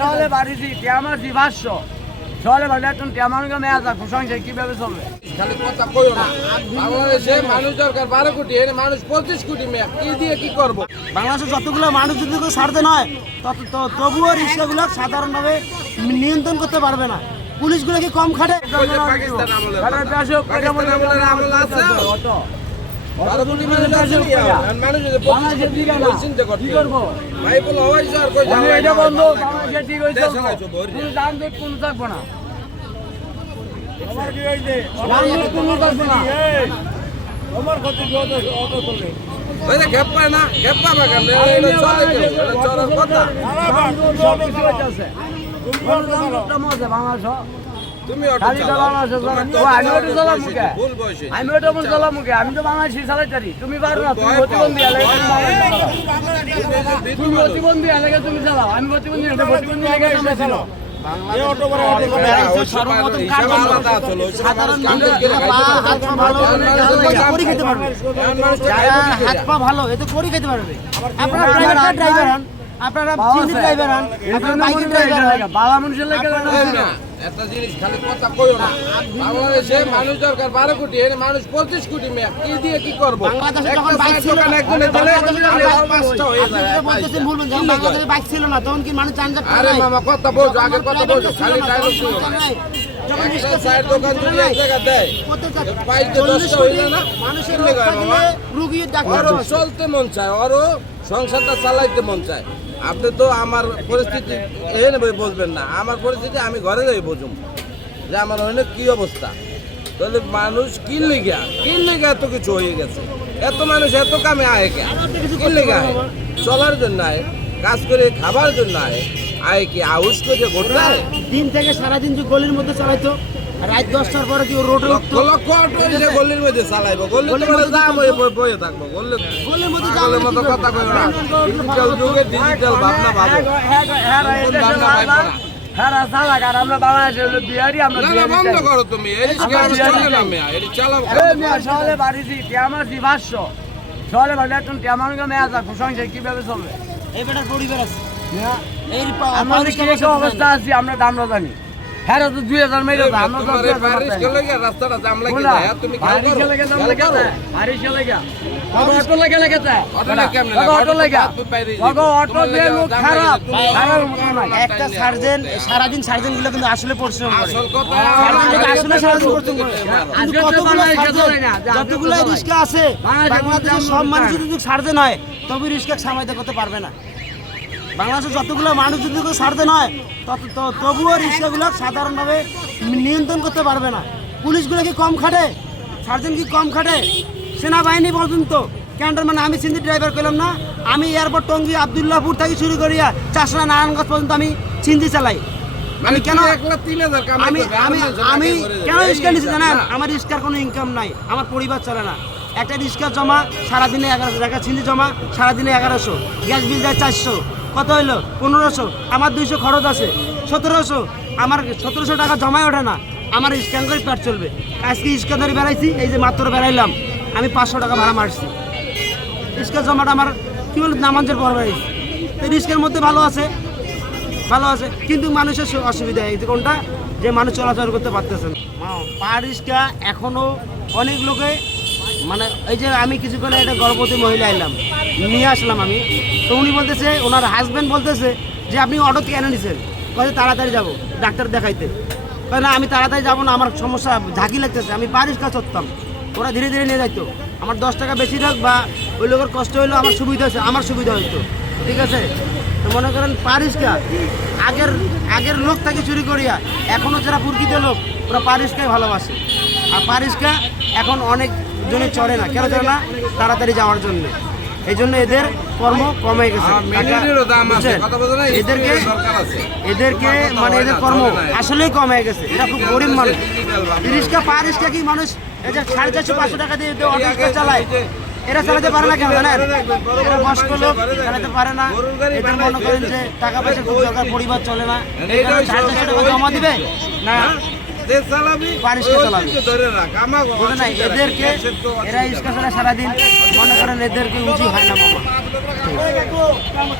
শহরে বাড়ি দিই আমার দি 500 শহরে বাড়ি এখন কেমনকে মেয়া যাক সংসার কিভাবে চলবে? খালি কথা কইও না। বাংলাদেশে মানুষ দরকার 12 কোটি, এর মানুষ 25 কোটি মেয়া, কি দিয়ে কি করব? বাংলাদেশে যতগুলো মানুষ যদি কেউ ছাড়তে নয় তবুও রিক্সাগুলো সাধারণভাবে নিয়ন্ত্রণ করতে পারবে না। পুলিশগুলো কি কম খাটে? পাকিস্তান আমলে আমল আছে। 12 কোটি মানুষ আছে, মানুষ যদি 25 কোটি চিন্তা করতে করব ভাই বল হয় স্যার কই যাও এটা বন্ধ বাংলাদেশে ঠিক হইছে কোনো দাম দেখ কোন থাকবো না আমার কি হইছে দাম দেখ কোন থাকবো না আমার কত অটো চলে ওই যে গ্যাপ পায় না, গ্যাপ পাবে কেন? এটা চলে চলার কথা। বাংলাদেশ তুমি অটো খালি চালাও, বাংলাদেশে আমি অটো চালাম মুখে ভুল বয়সে আমি ওটা বল চালাম মুখে আমি তো বাংলাদেশি চালাইতারি তুমি পারো না তুমি প্রতিবন্ধী এলাকা তুমি প্রতিবন্ধী এলাকা তুমি চালাও আমি প্রতিবন্ধী এলাকা ছিল সাধারণ হাত পা ভালো এতে করে খেতে পারবে। আপনারা ড্রাইভার হন, আপনারা ড্রাইভার হন, আপনারা বাইকের ড্রাইভার হন। বাবা মানুষের লেগে একটা জিনিস খালি কথা কইও না। বাংলাদেশে মানুষ দরকার 12 কোটি, এর মানুষ 25 কোটি মেয়া, কি দিয়ে কি করব? বাংলাদেশে যখন বাইক ছিল না, একজনে দিলে 5টা হয়ে যায়। বলতেছেন ভুলবেন, যখন বাংলাদেশে বাইক ছিল না তখন কি মানুষ চাঞ্জাব করে? আরে মামা কথা বলছো, আগে কথা বলছো, খালি ডায়লগ দিও না। একটা চায়ের দোকান যদি এক জায়গা দেয়, বাইক যে 10টা হইলো না, মানুষের রোগ থাকলে রোগীর ডাক্তার ওরও চলতে মন চায়, ওরও সংসারটা চালাইতে মন চায়। আপনি তো আমার পরিস্থিতি এনে বলবেন না, আমার পরিস্থিতি আমি ঘরে যাই বুঝুম যে আমার ওখানে কি অবস্থা। তাহলে মানুষ কিনলে এত কিছু হয়ে গেছে, এত মানুষ এত কামে আয় কে কিনলে আয়, চলার জন্য আয়, কাজ করে খাবার জন্য আয় কি আউস করে ঘুরতে আয়? দিন থেকে সারাদিন যে গলির মধ্যে চালাইতো, রাত 10টার পরে কি রোডে উঠতো, লক্ষ অটো এসে গলির মধ্যে চালাইবো, গলির মধ্যে দাম বয়ে থাকবো, গলির মধ্যে গলির মতো কথা কই না। ডিজিটাল যুগে ডিজিটাল ভাবনা ভাবো, ভাবনা ভাবো না। হ্যাঁ চালাক আর আমরা বাংলাদেশের বিহারি আমরা না না বন্ধ করো তুমি, এই চলে না মেয়া, এটি চালাও। শহরে বাড়ি দিই আমার দি 500 শহরে বাড়ি এখন কেমনকে মেয়া যাক সংসার কিভাবে চলবে? এই বেটার পরিবার আছে। এই আমাদের কি একটা অবস্থা আছে আমরা দামরা জানি। হ্যাঁ তো 2000 মেরে দাও আমরা তো তোমার এই বারিশ চলে গিয়ে রাস্তাটা জাম লাগে যায়, তুমি খেয়াল বাড়ি করো, চলে গেছে আমরা খেয়াল করো। বাড়ি চলে গেছে অটো লাগে লেগেছে অটো লাগে কেমনে লাগে? অটো লাগে অটো দিয়ে লোক খারাপ একটা সার্জেন্ট সারাদিন সার্জেন্ট গুলো কিন্তু আসলে পরিশ্রম করে। আসল কথা আসলে সারাদিন পরিশ্রম করে। কিন্তু যতগুলো রিস্কা আছে বাংলাদেশের সব মানুষ যদি সার্জেন্ট হয় তবে রিস্কা সামাইতে করতে পারবে না। বাংলাদেশের যতগুলো মানুষ যদি কেউ সার্জেন্ট হয় তবুও রিক্সাগুলো সাধারণভাবে নিয়ন্ত্রণ করতে পারবে না। পুলিশগুলো কি কম খাটে? সার্জেন্ট কি কম খাটে? সেনাবাহিনী পর্যন্ত ক্যান্টার মানে আমি সিন্ধি ড্রাইভার করলাম না, আমি এয়ারপোর্ট টঙ্গী আবদুল্লাহপুর থেকে শুরু করিয়া চাষড়া নারায়ণগঞ্জ পর্যন্ত আমি সিন্ধি চালাই। আমি কেন আমি কেন রিক্সা নিচ্ছি জানেন? আমার রিক্সার কোনো ইনকাম নাই, আমার পরিবার চলে না। একটা রিক্সা জমা সারাদিনে 1100 টাকা, সিন্ধি জমা সারাদিনে 1100, গ্যাস বিল যায় 400, কত হইলো 1500, আমার 200 খরচ আছে 1700, আমার 1700 টাকা জমায় ওঠে না, আমার স্ক্যান করে পেট চলবে। আজকে রিক্সা ধরে বেড়াইছি, এই যে মাত্র বেড়াইলাম, আমি 500 টাকা ভাড়া মারছি। রিক্সা জমাটা আমার কী বলে নামাজের পর বেড়াইছি। এই রিক্সার মধ্যে ভালো আছে কিন্তু মানুষের অসুবিধা এই কোনটা যে মানুষ চলাচল করতে পারতেছে না। পা রিক্সা এখনও অনেক লোকে মানে এই যে আমি কিছুক্ষণ একটা গর্ভবতী মহিলা এলাম নিয়ে আসলাম আমি, তো উনি বলতেছে ওনার হাজব্যান্ড বলতেছে যে আপনি অটো কেন নিছেন? কয়ে তাড়াতাড়ি যাবো ডাক্তার দেখাইতে। না আমি তাড়াতাড়ি যাবো না, আমার সমস্যা ঝাঁকি লাগতেছে, আমি পারিস কাজ করতাম, ওরা ধীরে ধীরে নিয়ে যাইতো, আমার 10 টাকা বেশি রাখ বা ওই লোকের কষ্ট হইলো আমার সুবিধা হয়েছে, আমার সুবিধা হইতো, ঠিক আছে? তো মনে করেন পারিসকা আগের লোক থেকে চুরি করিয়া এখনও যারা প্রকৃত লোক ওরা পারিসকাই ভালোবাসে। আর পারিসকা এখন অনেক জনে চড়ে না, কেন চড়ে না? তাড়াতাড়ি যাওয়ার জন্য। এই জন্য এদের কর্ম কমে গেছে, এদেরকে মানে এদের কর্ম আসলেই কমে গেছে। এরা খুব গরিব মানুষ। রিক্সা পা রিক্সা কি মানুষ এই যে 450-500 টাকা দিয়ে অটো রিক্সা চালায়, এরা চালাতে পারে না কেন জানেন? এরা বয়স্ক লোক চালাতে পারে না, এদের মনে করেন যে টাকা পয়সা খুব দরকার, পরিবার চলে না, 450 টাকা জমা দিবে না এদেরকে এরা ইস্কা সারাদিন মনে করেন এদেরকে উচিত হয় না মামা।